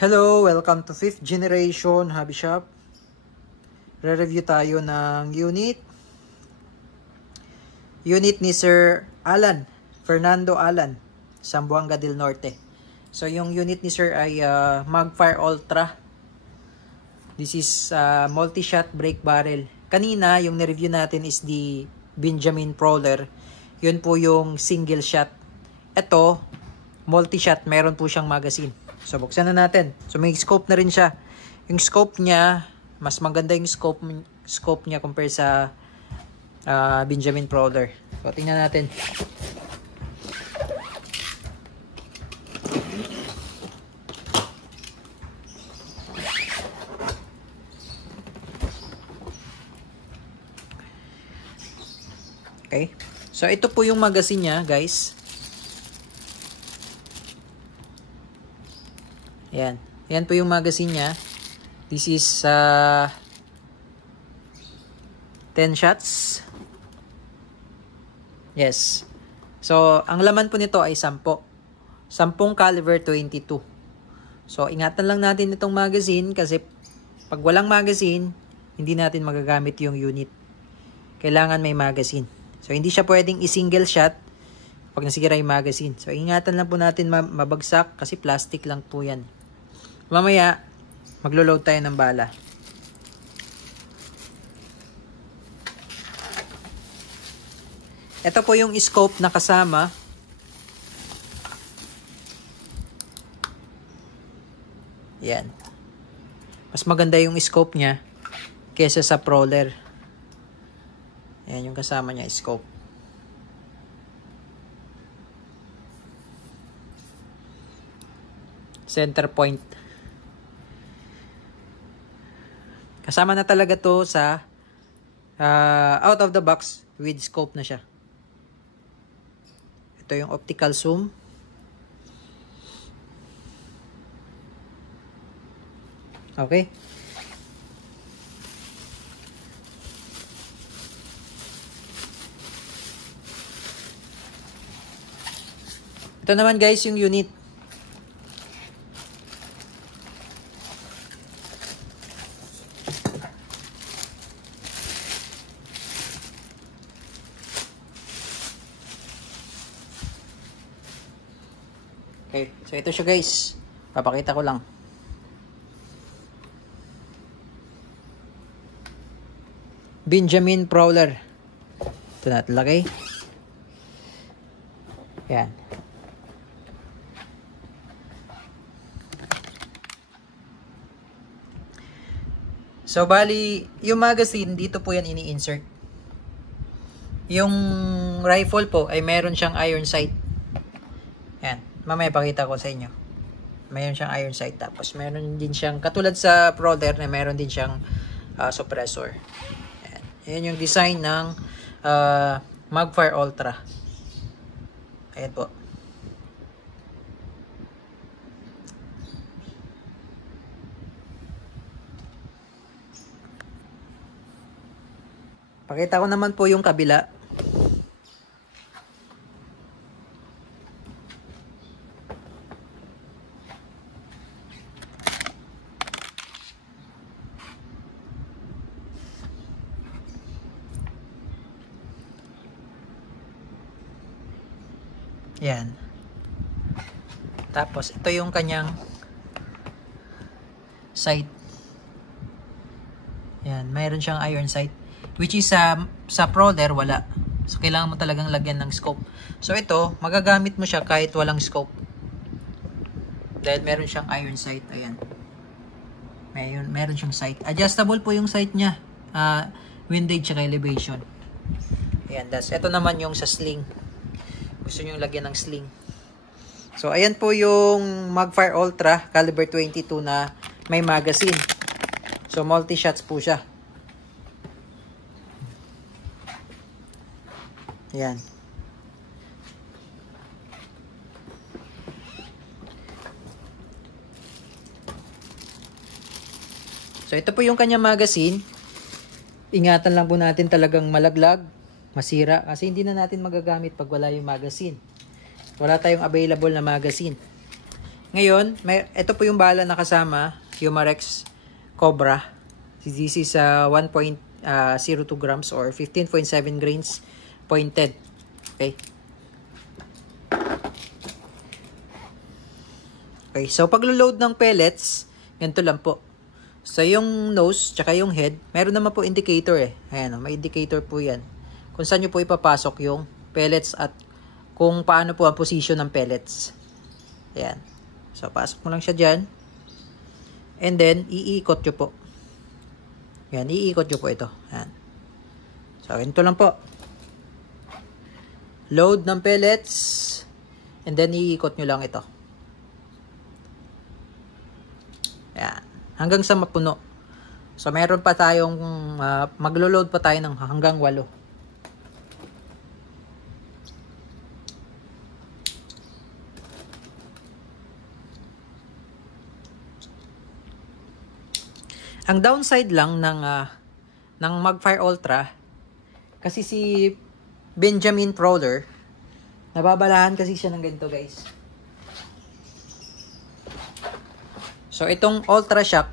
Hello, welcome to 5th generation hobby shop. Re-review tayo ng unit ni Sir Alan, Fernando Alan, Zamboanga del Norte. So yung unit ni Sir ay Magfire Ultra. This is multi-shot brake barrel. Kanina yung ni-review natin is the Benjamin Prowler. Yun po yung single shot. Ito, multi-shot, meron po siyang magazine. So, buksan na natin. So, may scope na rin siya. Yung scope niya, mas maganda yung scope niya compare sa Benjamin Prowler. So, tingnan natin. Okay. So, ito po yung magazine niya, guys. Ayan. Ayan po yung magazine niya. This is 10 shots. Yes. So, ang laman po nito ay 10. 10 caliber 22. So, ingatan lang natin itong magazine kasi pag walang magazine, hindi natin magagamit yung unit. Kailangan may magazine. So, hindi siya pwedeng i-single shot pag nasira yung magazine. So, ingatan lang po natin mabagsak kasi plastic lang po yan. Mamaya, maglo-load tayo ng bala. Ito po yung scope na kasama. Yan. Mas maganda yung scope niya kesa sa Prowler. Yan yung kasama niya, scope. Center point. Kasama na talaga to sa out of the box with scope na siya. Ito yung optical zoom. Okay. Ito naman guys yung unit. Okay, so ito siya guys. Papakita ko lang. Benjamin Prowler. Ito natin lagay. Yan. So, bali, yung magazine, dito po yan ini-insert. Yung rifle po, ay meron siyang iron sight. Yan. Mamaya pakita ko sa inyo. Mayroon siyang iron sight. Tapos meron din siyang, katulad sa Prowler, na meron din siyang suppressor. Yan. Yan yung design ng Magfire Ultra. Ayan po. Pakita ko naman po yung kabila. Yan. Tapos, ito yung kanyang sight. Yan. Mayroon siyang iron sight. Which is sa Prowler, wala. So, kailangan mo talagang lagyan ng scope. So, ito, magagamit mo siya kahit walang scope. Dahil meron siyang iron sight. Ayan. Meron siyang sight. Adjustable po yung sight niya. Windage at elevation. Ayan. Ito naman yung sa sling. Gusto nyo lagyan ng sling. So, ayan po yung Magfire Ultra caliber 22 na may magazine. So, multi-shots po siya. Ayan. So, ito po yung kanyang magazine. Ingatan lang po natin talagang malaglag, masira, kasi hindi na natin magagamit pag wala yung magazine. Wala tayong available na magazine. Ngayon, ito po yung bala na kasama, Humarex Cobra. This is 1.02 grams or 15.7 grains pointed. Okay. Okay, so paglo-load ng pellets, ganito lang po. So yung nose, tsaka yung head, meron naman po indicator eh. Ayan, may indicator po yan. Kung saan nyo po ipapasok yung pellets at kung paano po ang position ng pellets. Ayan. So, pasok mo lang siya dyan. And then, iikot nyo po. Ayan, iikot nyo po ito. Ayan. So, ganito lang po. Load ng pellets. And then, iikot nyo lang ito. Ayan. Hanggang sa mapuno. So, meron pa tayong, maglo-load pa tayo ng hanggang 8. Ang downside lang ng Magfire Ultra, kasi si Benjamin Prowler, nababalahan kasi siya ng ganito, guys. So, itong Ultra Shock,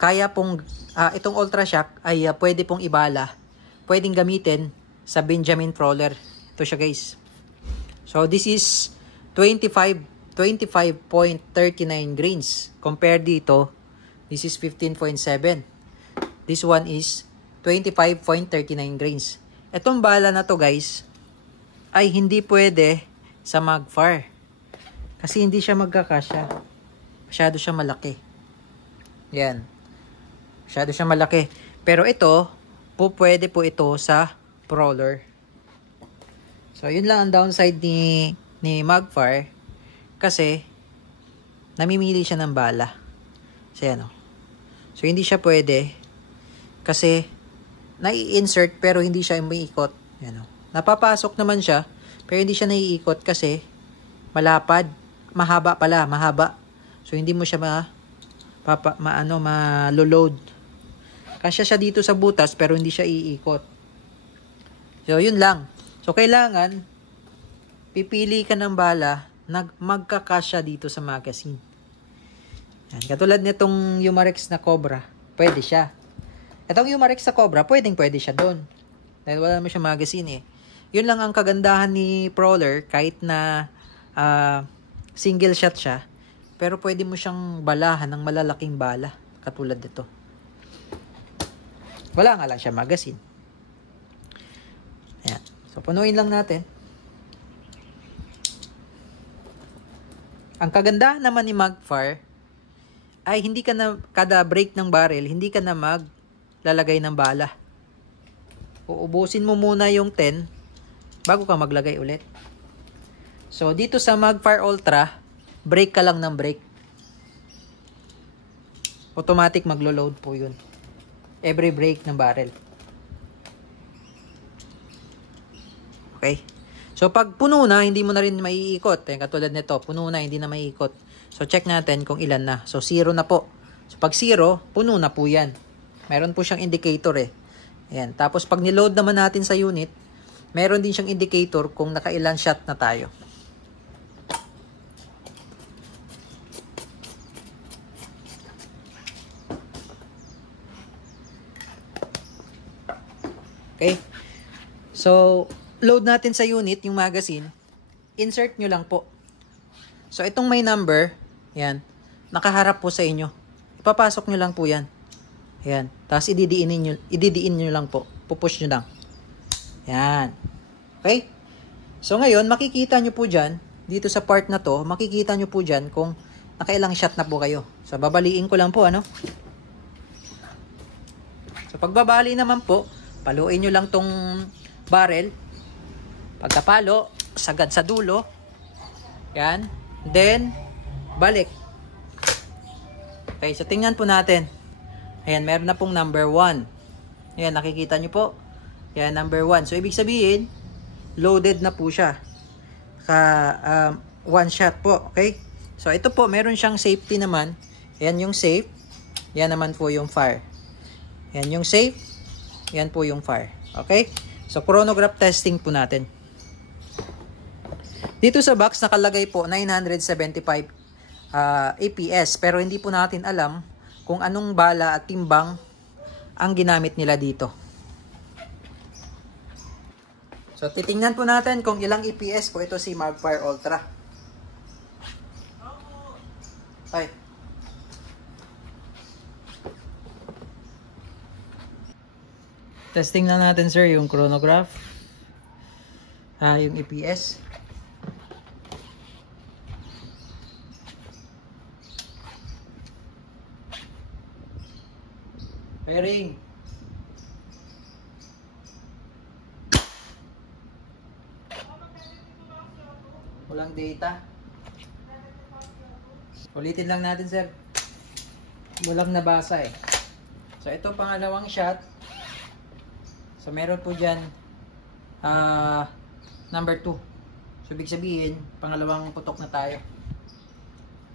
itong Ultra Shock ay pwede pong ibala, pwedeng gamitin sa Benjamin Prowler. Ito siya, guys. So, this is 25.39 grains. Compare dito, this is 15.7. This one is 25.39 grains. Itong bala na to, guys, ay hindi pwede sa Magfire. Kasi hindi siya magkakasya. Masyado siya malaki. Yan. Masyado siya malaki. Pero ito, pwede po ito sa Prowler. So, yun lang ang downside ni Magfire. Kasi, namimili siya ng bala. So, yan o. So, hindi siya pwede kasi nai-insert pero hindi siya umiikot. Yan o. Napapasok naman siya pero hindi siya naiikot kasi malapad. Mahaba pala. Mahaba. So, hindi mo siya malo-load. Kasya siya dito sa butas pero hindi siya iikot. So, yun lang. So, kailangan pipili ka ng bala na magkakasya dito sa magazine. Yan. Katulad nitong Humarex na Cobra, pwede siya. Itong Humarex na Cobra, pwede siya doon. Dahil wala naman siya magazine eh. Yun lang ang kagandahan ni Prowler, kahit na single shot siya, pero pwede mo siyang balahan ng malalaking bala. Katulad nito. Wala nga lang siya magazine. Ayan. So, punuin lang natin. Ang kagandahan naman ni Magfire, ay hindi ka na, kada break ng barrel, hindi ka na maglalagay ng bala. Uubusin mo muna yung 10 bago ka maglagay ulit. So, dito sa Magfire Ultra, break ka lang ng break. Automatic maglo-load po yun. Every break ng barrel. Okay? So, pag puno na, hindi mo na rin maiikot. Katulad nito, puno na, hindi na maiikot. So, check natin kung ilan na. So, 0 na po. So, pag 0, puno na po yan. Meron po siyang indicator eh. Ayan. Tapos, pag niload naman natin sa unit, meron din siyang indicator kung nakailan shot na tayo. Okay? So, load natin sa unit, yung magazine. Insert nyo lang po. So, itong may number, yan, nakaharap po sa inyo. Ipapasok nyo lang po yan. Yan. Tapos, ididiin nyo lang po. Pupush nyo lang. Yan. Okay? So, ngayon, makikita nyo po dyan, dito sa part na to, makikita nyo po dyan kung nakailang shot na po kayo. So, babaliin ko lang po, ano? So, pagbabali naman po, paluin nyo lang tong barrel. Pagkapalo, sagad sa dulo. Yan. Then, balik. Okay, so tingnan po natin. Ayan, meron na pong number 1. Ayan, nakikita nyo po. Ayan, number 1. So, ibig sabihin, loaded na po siya. One shot po. Okay? So, ito po, meron siyang safety naman. Ayan yung safe. Yan naman po yung fire. Ayan yung safe. Yan po yung fire. Okay? So, chronograph testing po natin. Dito sa box, nakalagay po 975 APS. Pero hindi po natin alam kung anong bala at timbang ang ginamit nila dito. So titingnan po natin kung ilang APS po ito si Magfire Ultra. Ay. Testing na natin sir yung chronograph. Yung EPS. Pairing. Walang data. Ulitin lang natin sir. Walang nabasa eh. So ito pangalawang shot. So meron po dyan number 2. So ibig sabihin pangalawang putok na tayo.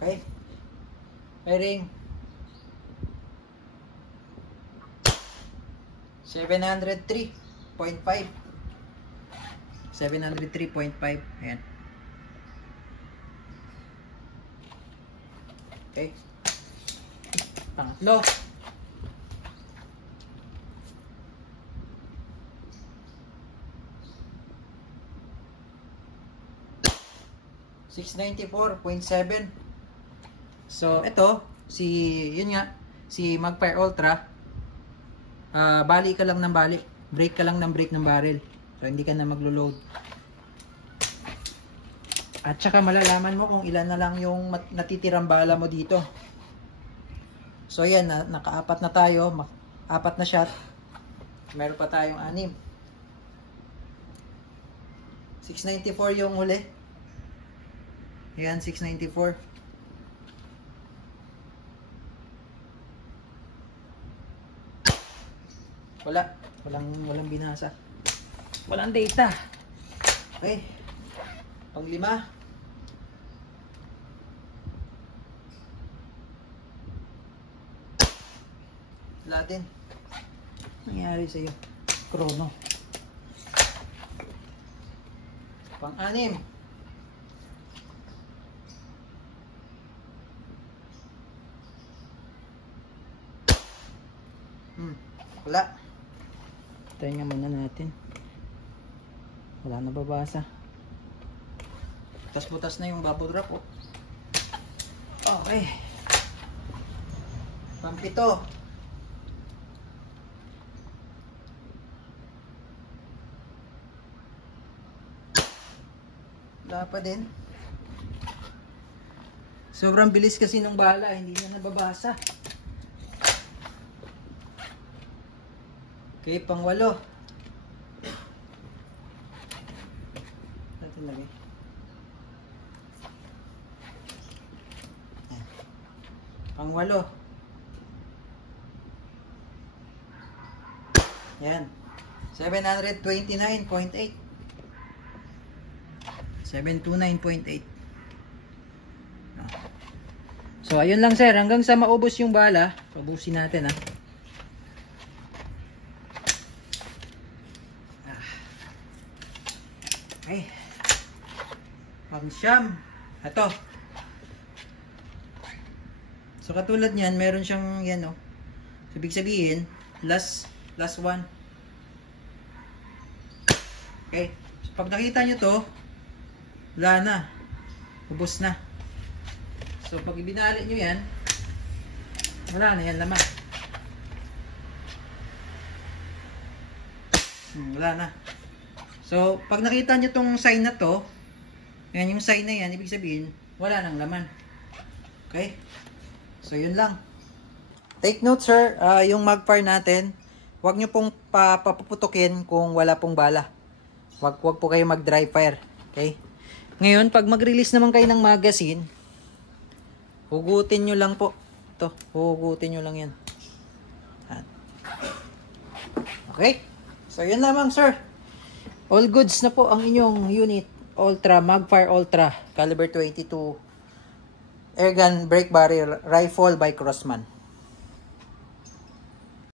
Okay. Pairing. 703.5. 703.5. Ayan. Okay. Pangatlo. $694.7. So ito yun nga si Magfire Ultra, bali ka lang ng bali, break ka lang ng break ng barrel. So hindi ka na maglo-load. At saka malalaman mo kung ilan na lang yung natitirang bala mo dito. So yan, naka-apat na tayo, 4 na shot. Meron pa tayong 6. 694 yung huli. Ayan, 694. Walang binasa. Walang data. Okay. Pang-5. Wala din. Nangyari sa'yo? Chrono. Pang-6. Wala. Tayo nga muna natin. Wala na babasa. Butas-butas na yung bubble wrap. Okay. Pang-7. Wala pa din. Sobrang bilis kasi nung bala, hindi na nababasa. Okay, pang-8. Natin lagay. Pang-8. Yan. 729.8. 729.8. So, ayun lang sir. Hanggang sa maubos yung bala, paubusin natin ha. Okay. Pang-9. Ito. So, katulad niyan, meron siyang yan o. So, ibig sabihin, last one. Okay. So, pag nakita nyo to, wala na. Ubos na. So, pag ibinali nyo yan, wala na yan laman. Wala na. So, pag nakita nyo tong sign na to, yan yung sign na yan, ibig sabihin, wala nang laman. Okay? So, yun lang. Take note, sir, yung Magfire natin, huwag nyo pong papaputukin kung wala pong bala. Huwag po kayo mag-dry fire. Okay? Ngayon, pag mag-release naman kayo ng magazine, hugutin nyo lang po. Ito, hugutin nyo lang yan. Okay? So, yun lamang, sir. All goods na po ang inyong unit Ultra, Magfire Ultra, caliber 22 airgun break barrel rifle by Crossman.